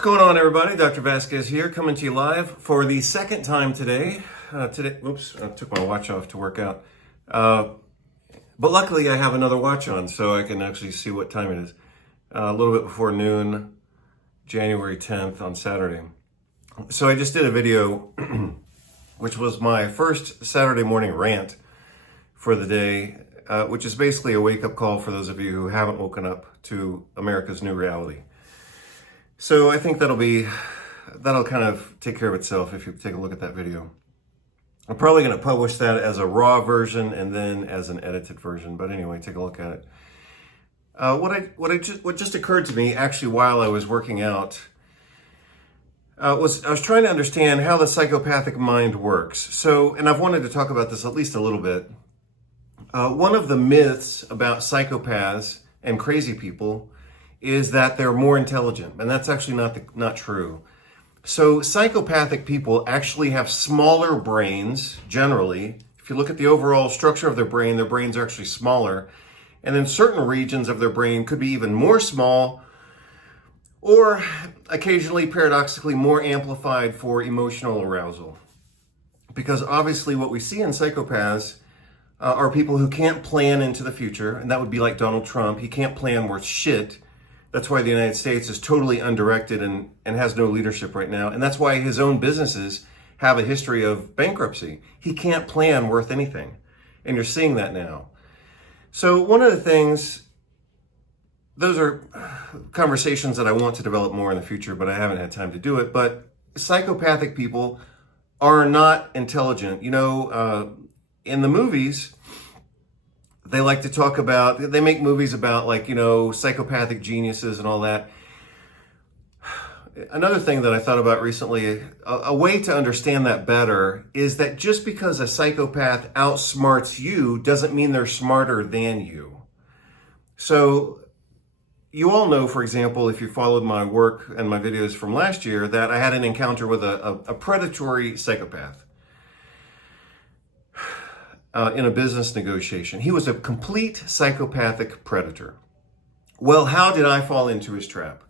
What's going on, everybody? Dr. Vasquez here, coming to you live for the second time today. Oops, I took my watch off to work out. But luckily I have another watch on so I can actually see what time it is. A little bit before noon, January 10th on Saturday. So I just did a video, which was my first Saturday morning rant for the day, which is basically a wake-up call for those of you who haven't woken up to America's new reality. So I think that'll kind of take care of itself if you take a look at that video. I'm probably going to publish that as a raw version and then as an edited version. But anyway, take a look at it. What just occurred to me actually while I was working out was I was trying to understand how the psychopathic mind works. So, and I've wanted to talk about this at least a little bit. One of the myths about psychopaths and crazy people is that they're more intelligent, and that's actually not true. So psychopathic people actually have smaller brains, generally. If you look at the overall structure of their brains are actually smaller. And then certain regions of their brain could be even more small, or occasionally, paradoxically, more amplified for emotional arousal. Because obviously what we see in psychopaths are people who can't plan into the future, and that would be like Donald Trump. He can't plan worth shit. That's why the United States is totally undirected and has no leadership right now. And that's why his own businesses have a history of bankruptcy. He can't plan worth anything. And you're seeing that now. So one of the things, those are conversations that I want to develop more in the future, but I haven't had time to do it. But psychopathic people are not intelligent. You know, in the movies, they like to talk about, they make movies about, like, you know, psychopathic geniuses and all that. Another thing that I thought about recently, a way to understand that better is that just because a psychopath outsmarts you doesn't mean they're smarter than you. So you all know, for example, if you followed my work and my videos from last year, that I had an encounter with a predatory psychopath. In a business negotiation. He was a complete psychopathic predator. Well, how did I fall into his trap?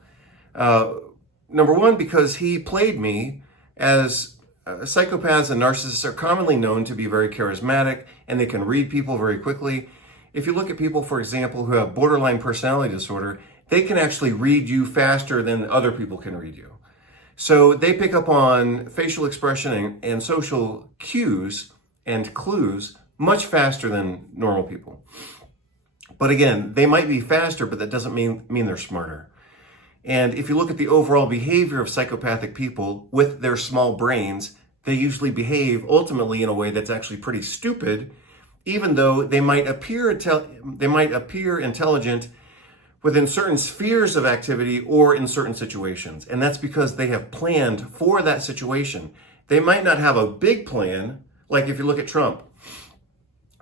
Number one, because he played me as psychopaths and narcissists are commonly known to be very charismatic and they can read people very quickly. If you look at people, for example, who have borderline personality disorder, they can actually read you faster than other people can read you. So they pick up on facial expression and social cues and clues much faster than normal people. But again, they might be faster, but that doesn't mean they're smarter. And if you look at the overall behavior of psychopathic people with their small brains, they usually behave ultimately in a way that's actually pretty stupid, even though they might appear intelligent within certain spheres of activity or in certain situations. And that's because they have planned for that situation. They might not have a big plan, like if you look at Trump.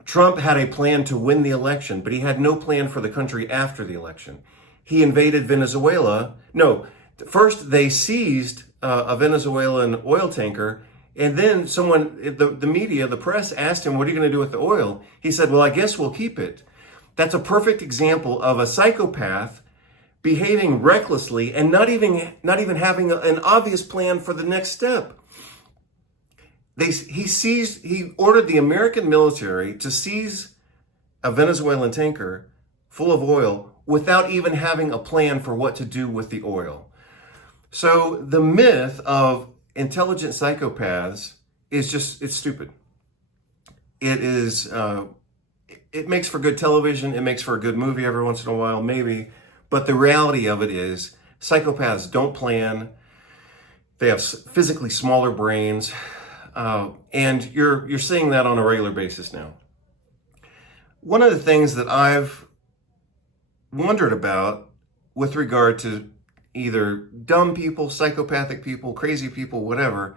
Trump had a plan to win the election, but he had no plan for the country after the election. He invaded Venezuela. No, first they seized a Venezuelan oil tanker, and then the media, the press asked him, what are you going to do with the oil? He said, well, I guess we'll keep it. That's a perfect example of a psychopath behaving recklessly and not even having an obvious plan for the next step. He ordered the American military to seize a Venezuelan tanker full of oil without even having a plan for what to do with the oil. So the myth of intelligent psychopaths is it's stupid. It makes for good television. It makes for a good movie every once in a while, maybe. But the reality of it is psychopaths don't plan. They have physically smaller brains. And you're seeing that on a regular basis now. One of the things that I've wondered about with regard to either dumb people, psychopathic people, crazy people, whatever,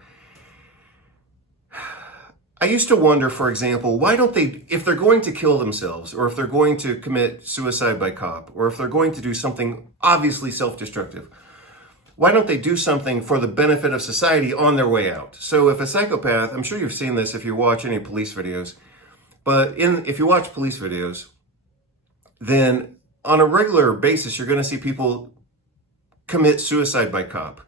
I used to wonder, for example, why don't they, if they're going to kill themselves, or if they're going to commit suicide by cop, or if they're going to do something obviously self-destructive, why don't they do something for the benefit of society on their way out? So if a psychopath, I'm sure you've seen this if you watch any police videos, but if you watch police videos, then on a regular basis, you're going to see people commit suicide by cop.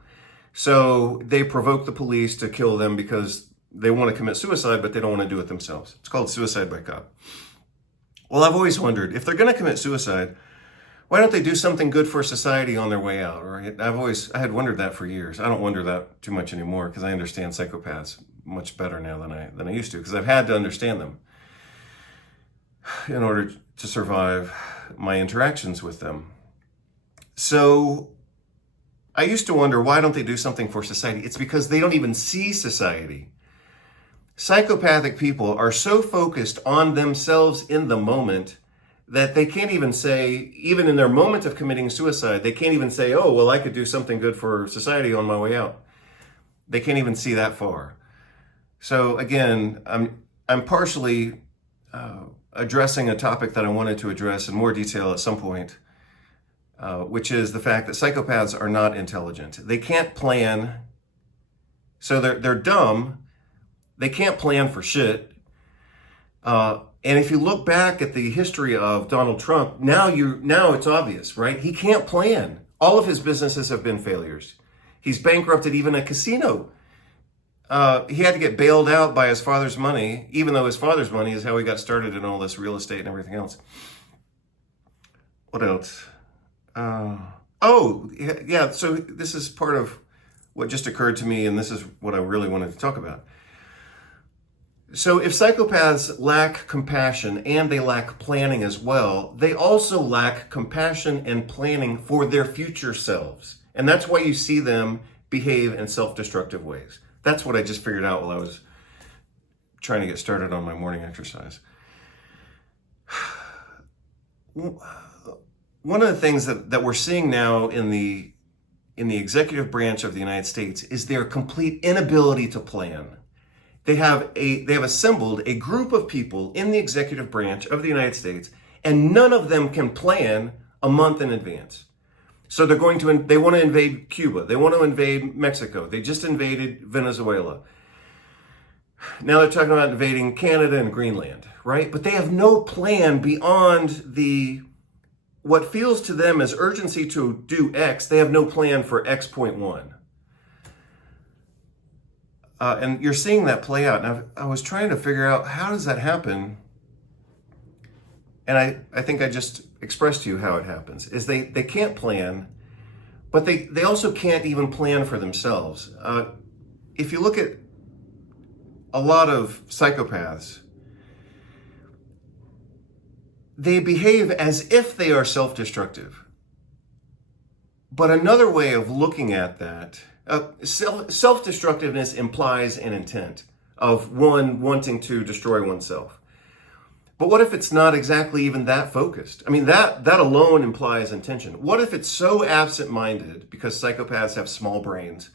So they provoke the police to kill them because they want to commit suicide, but they don't want to do it themselves. It's called suicide by cop. Well, I've always wondered, if they're going to commit suicide, why don't they do something good for society on their way out, right? I had wondered that for years. I don't wonder that too much anymore because I understand psychopaths much better now than I used to, because I've had to understand them in order to survive my interactions with them. So I used to wonder, why don't they do something for society? It's because they don't even see society. Psychopathic people are so focused on themselves in the moment that they can't even say, even in their moment of committing suicide, they can't even say, oh, well, I could do something good for society on my way out. They can't even see that far. So again, I'm partially addressing a topic that I wanted to address in more detail at some point, which is the fact that psychopaths are not intelligent. They can't plan. So they're dumb. They can't plan for shit. And if you look back at the history of Donald Trump, now it's obvious, right? He can't plan. All of his businesses have been failures. He's bankrupted even a casino. He had to get bailed out by his father's money, even though his father's money is how he got started in all this real estate and everything else. What else? So this is part of what just occurred to me, and this is what I really wanted to talk about. So if psychopaths lack compassion and they lack planning as well, they also lack compassion and planning for their future selves. And that's why you see them behave in self-destructive ways. That's what I just figured out while I was trying to get started on my morning exercise. One of the things that we're seeing now in the executive branch of the United States is their complete inability to plan. They have assembled a group of people in the executive branch of the United States, and none of them can plan a month in advance. So they want to invade Cuba. They want to invade Mexico. They just invaded Venezuela. Now they're talking about invading Canada and Greenland, right? But they have no plan beyond what feels to them as urgency to do X. They have no plan for X.1. And you're seeing that play out. And I was trying to figure out, how does that happen? And I think I just expressed to you how it happens, is they can't plan, but they also can't even plan for themselves. If you look at a lot of psychopaths, they behave as if they are self-destructive. But another way of looking at that, self-destructiveness implies an intent of one wanting to destroy oneself. But what if it's not exactly even that focused? I mean, that alone implies intention. What if it's so absent-minded, because psychopaths have small brains,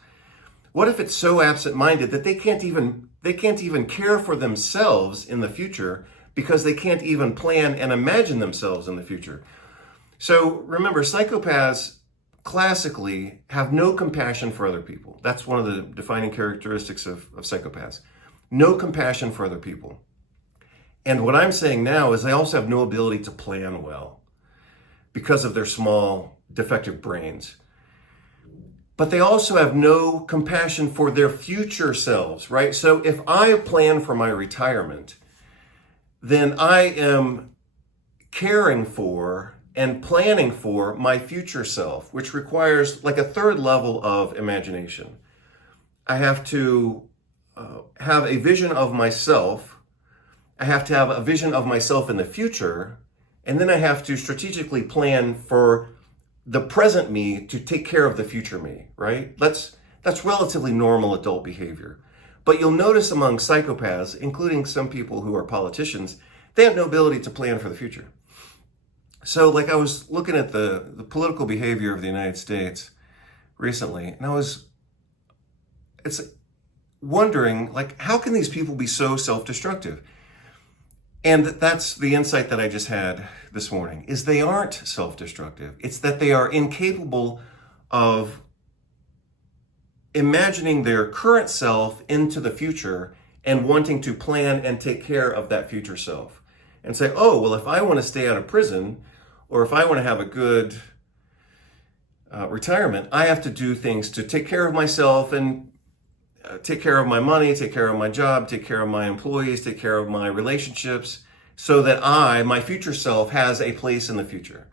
what if it's so absent-minded that they can't even care for themselves in the future because they can't even plan and imagine themselves in the future? So remember, psychopaths classically have no compassion for other people. That's one of the defining characteristics of psychopaths. No compassion for other people. And what I'm saying now is they also have no ability to plan well because of their small, defective brains. But they also have no compassion for their future selves, right? So if I plan for my retirement, then I am caring for and planning for my future self, which requires like a third level of imagination. I have to have a vision of myself. I have to have a vision of myself in the future. And then I have to strategically plan for the present me to take care of the future me, right? That's relatively normal adult behavior. But you'll notice among psychopaths, including some people who are politicians, they have no ability to plan for the future. So like I was looking at the political behavior of the United States recently, and it's wondering, like, how can these people be so self-destructive? And that's the insight that I just had this morning, is they aren't self-destructive. It's that they are incapable of imagining their current self into the future and wanting to plan and take care of that future self. And say, oh, well, if I want to stay out of prison, or if I want to have a good retirement, I have to do things to take care of myself and take care of my money, take care of my job, take care of my employees, take care of my relationships, so that my future self, has a place in the future.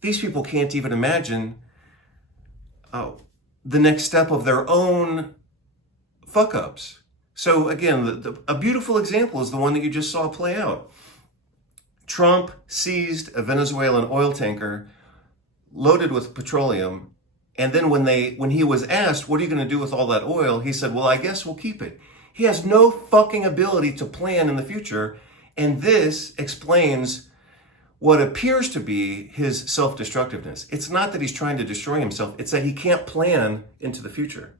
These people can't even imagine the next step of their own fuck-ups. So again, a beautiful example is the one that you just saw play out. Trump seized a Venezuelan oil tanker loaded with petroleum, and then when he was asked, what are you going to do with all that oil? He said, well, I guess we'll keep it. He has no fucking ability to plan in the future, and this explains what appears to be his self-destructiveness. It's not that he's trying to destroy himself, it's that he can't plan into the future.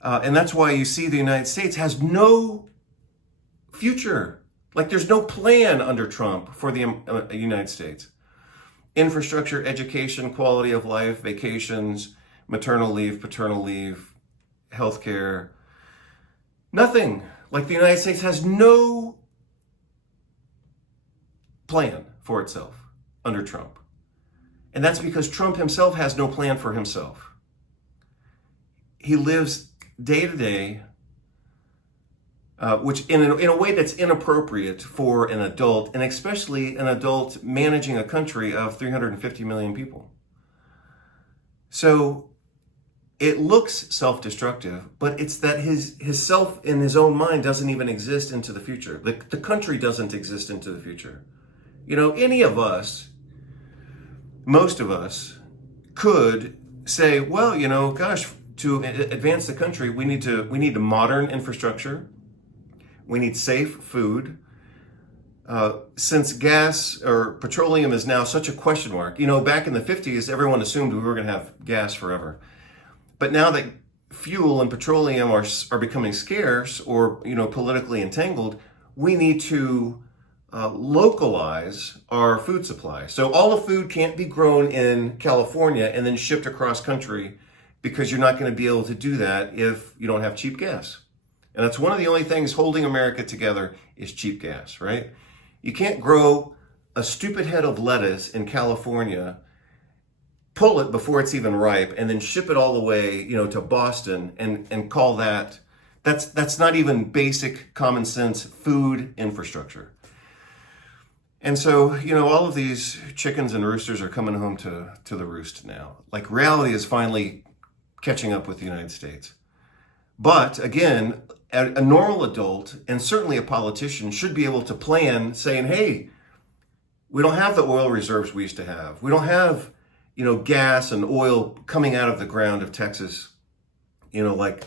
And that's why you see the United States has no future. Like, there's no plan under Trump for the United States. Infrastructure, education, quality of life, vacations, maternal leave, paternal leave, healthcare, nothing. Like, the United States has no plan for itself under Trump. And that's because Trump himself has no plan for himself. He lives day to day, which in a way that's inappropriate for an adult, and especially an adult managing a country of 350 million people. So it looks self-destructive, but it's that his self in his own mind doesn't even exist into the future. The country doesn't exist into the future. You know, any of us, most of us, could say, well, you know, gosh, to advance the country, we need to modern infrastructure. We need safe food. Since gas or petroleum is now such a question mark, you know, back in the 50s, everyone assumed we were going to have gas forever. But now that fuel and petroleum are becoming scarce or, you know, politically entangled, we need to localize our food supply. So all the food can't be grown in California and then shipped across country, because you're not going to be able to do that if you don't have cheap gas. And that's one of the only things holding America together is cheap gas, right? You can't grow a stupid head of lettuce in California, pull it before it's even ripe, and then ship it all the way, you know, to Boston and call that's not even basic common sense food infrastructure. And so, you know, all of these chickens and roosters are coming home to the roost now. Like, reality is finally catching up with the United States. But again, a normal adult, and certainly a politician, should be able to plan, saying, hey, we don't have the oil reserves we used to have. We don't have, you know, gas and oil coming out of the ground of Texas, you know, like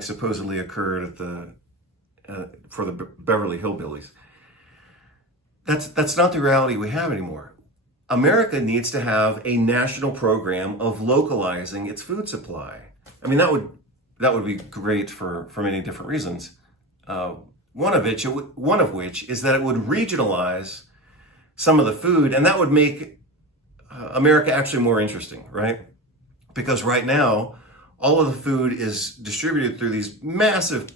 supposedly occurred at for the Beverly Hillbillies. That's not the reality we have anymore. America needs to have a national program of localizing its food supply. I mean, that would be great for many different reasons. One of which is that it would regionalize some of the food, and that would make America actually more interesting, right? Because right now, all of the food is distributed through these massive,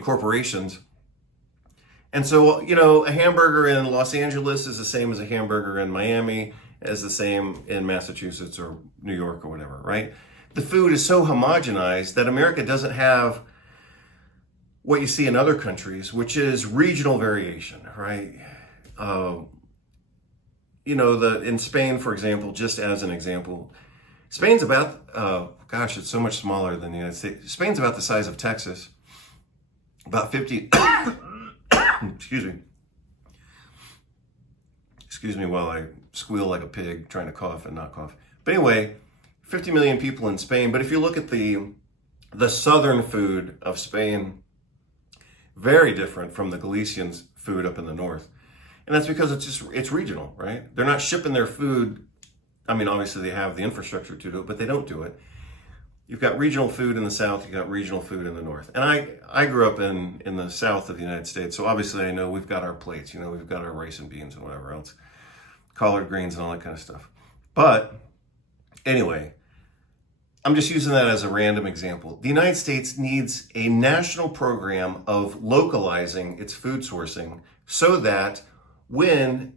corporations. And so, you know, a hamburger in Los Angeles is the same as a hamburger in Miami, as the same in Massachusetts or New York or whatever, right? The food is so homogenized that America doesn't have what you see in other countries, which is regional variation, right? You know, in Spain, for example, just as an example, Spain's about, it's so much smaller than the United States. Spain's about the size of Texas, about 50, excuse me while I squeal like a pig trying to cough and not cough. But anyway, 50 million people in Spain. But if you look at the southern food of Spain, very different from the Galician food up in the north. And that's because it's regional, right? They're not shipping their food. I mean, obviously they have the infrastructure to do it, but they don't do it. You've got regional food in the south, you've got regional food in the north. And I grew up in the south of the United States, so obviously I know we've got our plates, you know, we've got our rice and beans and whatever else, collard greens and all that kind of stuff. But anyway, I'm just using that as a random example. The United States needs a national program of localizing its food sourcing so that when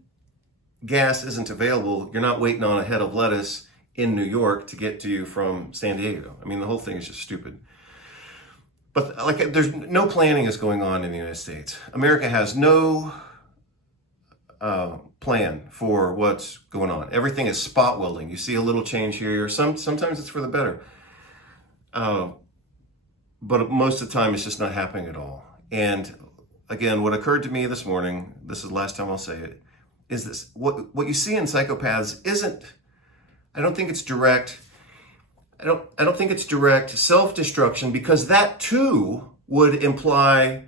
gas isn't available, you're not waiting on a head of lettuce in New York to get to you from San Diego. I mean, the whole thing is just stupid. But like, there's no planning is going on in the United States. America has no plan for what's going on. Everything is spot welding. You see a little change here. Sometimes it's for the better. But most of the time, it's just not happening at all. And again, what occurred to me this morning, this is the last time I'll say it, is this: what you see in psychopaths isn't, I don't think it's direct. I don't think it's direct self-destruction, because that too would imply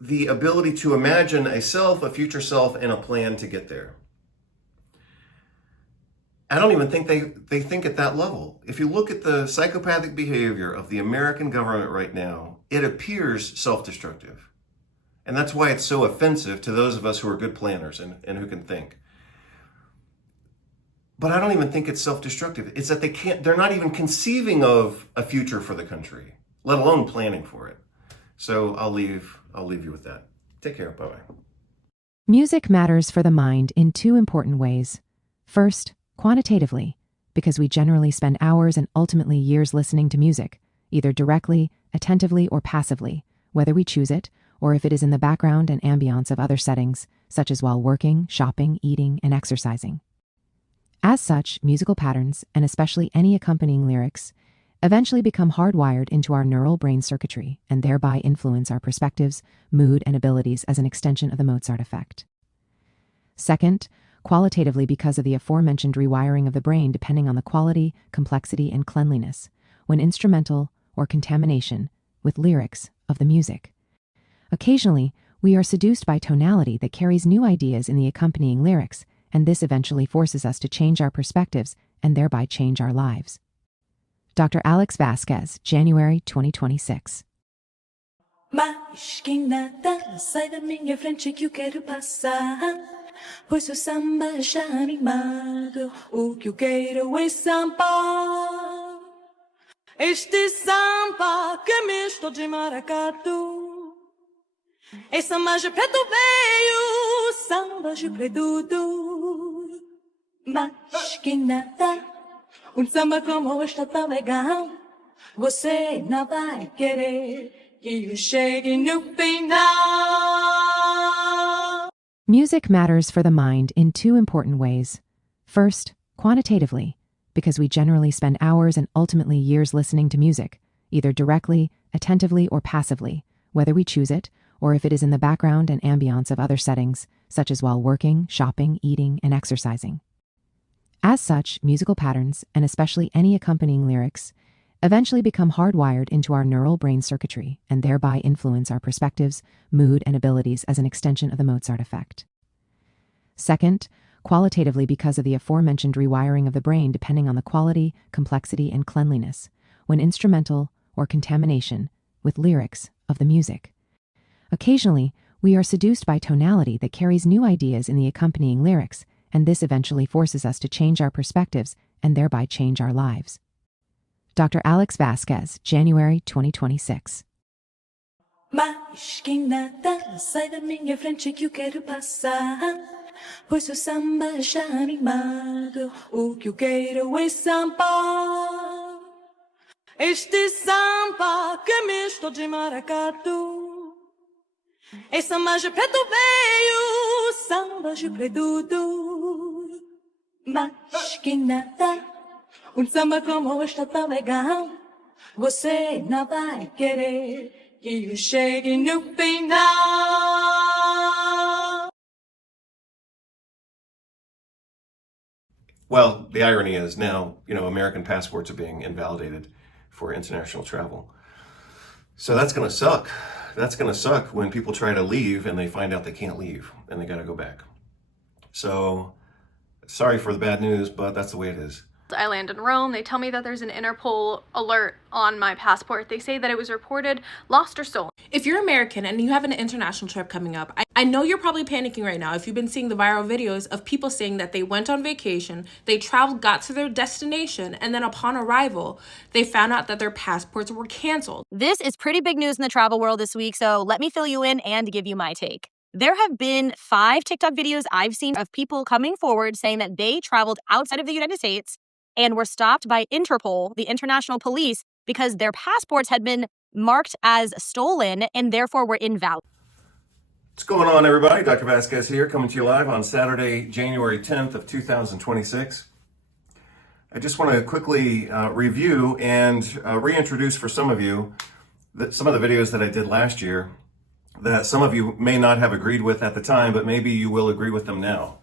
the ability to imagine a self, a future self, and a plan to get there. I don't even think they think at that level. If you look at the psychopathic behavior of the American government right now, it appears self-destructive. And that's why it's so offensive to those of us who are good planners and who can think. But I don't even think it's self-destructive. It's that they're not even conceiving of a future for the country, let alone planning for it. So I'll leave you with that. Take care. Bye-bye. Music matters for the mind in two important ways. First, quantitatively, because we generally spend hours and ultimately years listening to music, either directly, attentively, or passively, whether we choose it, or if it is in the background and ambiance of other settings, such as while working, shopping, eating, and exercising. As such, musical patterns, and especially any accompanying lyrics, eventually become hardwired into our neural brain circuitry and thereby influence our perspectives, mood, and abilities as an extension of the Mozart effect. Second, qualitatively, because of the aforementioned rewiring of the brain depending on the quality, complexity, and cleanliness, when instrumental or contamination, with lyrics of the music. Occasionally, we are seduced by tonality that carries new ideas in the accompanying lyrics, and this eventually forces us to change our perspectives and thereby change our lives. Dr. Alex Vasquez, January 2026. Mas que nada sai da minha frente que eu quero passar, pois o samba já animado, o que eu quero é samba. Este samba que é misto de maracatu, é samba de preto veio, samba de preto, mas que nada, samba como este tão legal, você não vai querer que eu chegue no final. Music matters for the mind in two important ways. First, quantitatively, because we generally spend hours and ultimately years listening to music, either directly, attentively, or passively, whether we choose it, or if it is in the background and ambiance of other settings, such as while working, shopping, eating, and exercising. As such, musical patterns, and especially any accompanying lyrics, eventually become hardwired into our neural brain circuitry and thereby influence our perspectives, mood, and abilities as an extension of the Mozart effect. Second, qualitatively, because of the aforementioned rewiring of the brain depending on the quality, complexity, and cleanliness, when instrumental or contamination, with lyrics of the music. Occasionally, we are seduced by tonality that carries new ideas in the accompanying lyrics, and this eventually forces us to change our perspectives and thereby change our lives. Dr. Alex Vasquez, January 2026. Mas que nada sai da minha frente que eu quero passar, pois o samba já animado, o que eu quero é samba. Este samba que é misto de maracatu, é samba de preto veio, samba de preto, mas que nada, samba como este tão legal, você não vai querer que eu chegue no final. Well, the irony is now, American passports are being invalidated for international travel. So that's going to suck. That's going to suck when people try to leave and they find out they can't leave and they got to go back. So sorry for the bad news, but that's the way it is. I land in Rome. They tell me that there's an Interpol alert on my passport. They say that it was reported lost or stolen. If you're American and you have an international trip coming up, I know you're probably panicking right now if you've been seeing the viral videos of people saying that they went on vacation, they traveled, got to their destination, and then upon arrival, they found out that their passports were canceled. This is pretty big news in the travel world this week, so let me fill you in and give you my take. There have been 5 TikTok videos I've seen of people coming forward saying that they traveled outside of the United States and were stopped by Interpol, the international police, because their passports had been marked as stolen and therefore were invalid. What's going on, everybody? Dr. Vasquez here, coming to you live on Saturday, January 10th of 2026. I just want to quickly review and reintroduce for some of you some of the videos that I did last year that some of you may not have agreed with at the time, but maybe you will agree with them now.